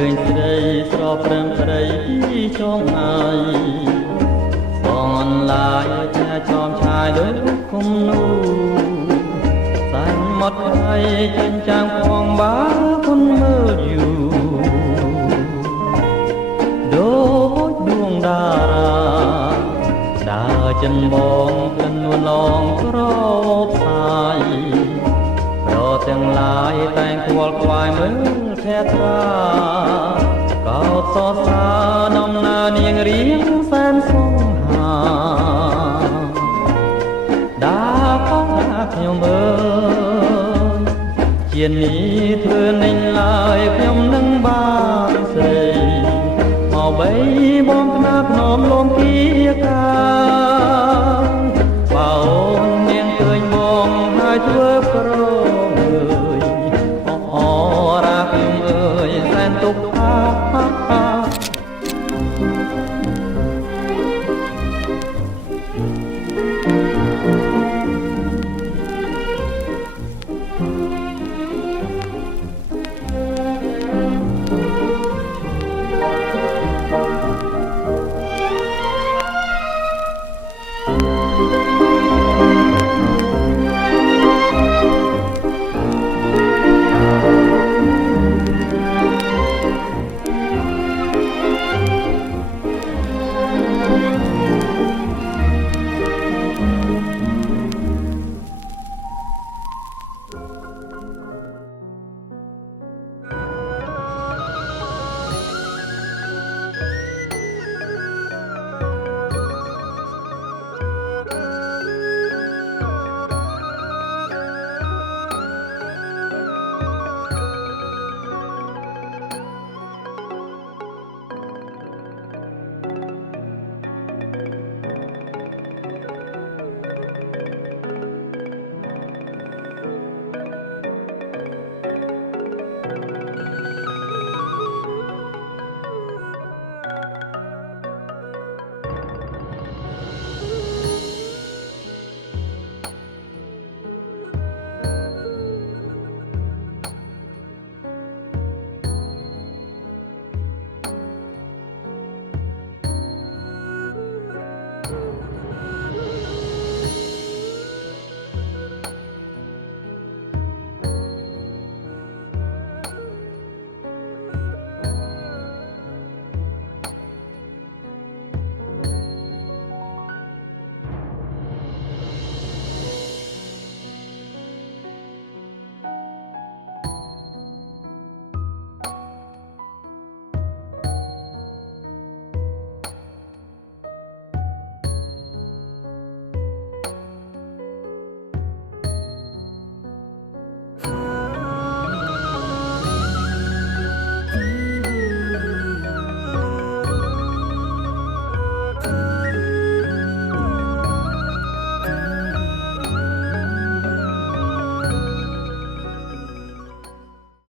ឃើញស្រីស្រស់ព្រឹងស្រីពីចងថ្ងៃបងអនឡាយតែចំឆាយដូចគុំនោះសាញ់មកថ្លៃចិញ្ចាំងផងបាគុណមើលយូរដូចដួងតារាដើរចិនបងក្លិននួនឡងក្រអូបសាយប្រទាំងឡាយតែងខ្វល់ខ្វាយមើលแท้ตรากោតសរសើរដំណើរនាងរៀងសែនសងហាដាផងដាខ្ញុំអើយជានេះធ្វើនឹងឡើយខ្ញុំនឹងបានស្រីមកបីបងក្នាប់ភ្នំលំគៀកា